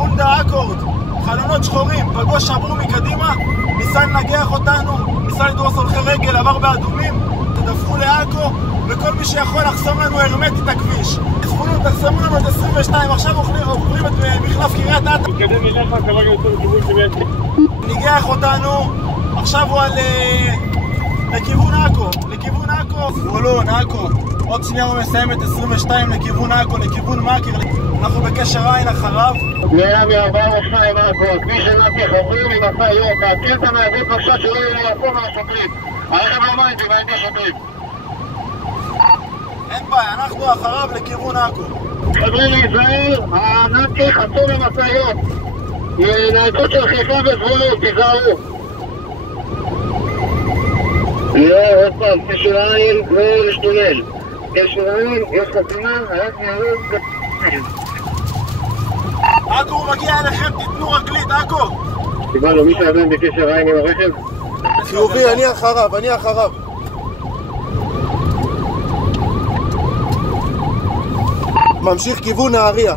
הונדה אקורד, חלונות שחורים, פגוש שעברו מקדימה, ניסה לנגח אותנו, ניסה לדרוס הולכי רגל, עבר באדומים, תדפקו לעכו, וכל מי שיכול לחסום לנו הרמטית הכביש. תחסמו לנו את 22, עכשיו עוברים את מחלף קריית אתא. מתקדם אליך, כרגע יוצא לכיוון שמייתי. ניגח אותנו, עכשיו הוא על... לכיוון עכו, זבולון, עכו. עוד שנייה הוא מסיים את 22 לכיוון עכו, לכיוון מקר. אנחנו בקשר עין אחריו. נראה מ-42 עכו, כביש שנתי, חוזרים עם משאיות, תעציר את הניידות בבקשה שלא יהיו לעקוב על השוטרים. הרכב לא מעניין, זה מעניין שוטרים. אין בעיה, אנחנו אחריו לכיוון עכו. חברים להיזהר, הנתי חצו במשאיות. ניידות של חיפה וזבולון, תיזהרו. לא, עוד פעם, קשר עין, לא להשתולל. קשר עין, יש חתימה, היה תנהלות. עכו הוא מגיע אליכם, תתנו רגלית, עכו. קיבלנו, מי שעדיין בקשר עין עם הרכב? חיובי, אני אחריו. ממשיך כיוון נהריה.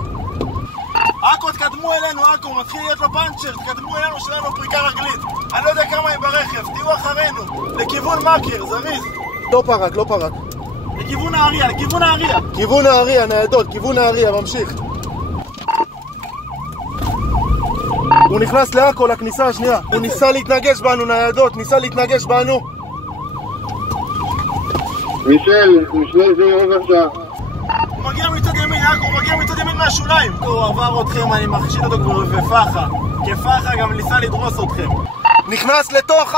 עכו, תקדמו אלינו, עכו, מתחיל להיות לו פאנצ'ר, תקדמו אלינו, שלנו פריקה רגלית. אני לא יודע כמה הם ברכב, תהיו אחרינו. לכיוון מקר, זריז. לא פרק. לכיוון נהריה. כיוון נהריה, ניידות, כיוון נהריה, ממשיך. הוא נכנס לעכו, לכניסה השנייה. הוא ניסה להתנגש בנו, ניידות, מישל זה ירוב עכשיו. הוא מגיע מצד ימין, עכו, הוא מגיע מצד ימין מהשוליים. הוא עבר אתכם, אני מחשיד אותו כבר בפחה. כפחה גם ניסה לדרוס אתכם. נכנס לתוך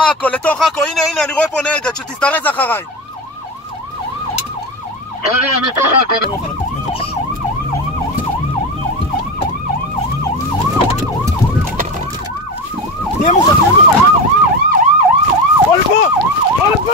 עכו, הנה, אני רואה פה ניידת, שתזדרז אחריי. מתוך עכו. תהיה מוכן.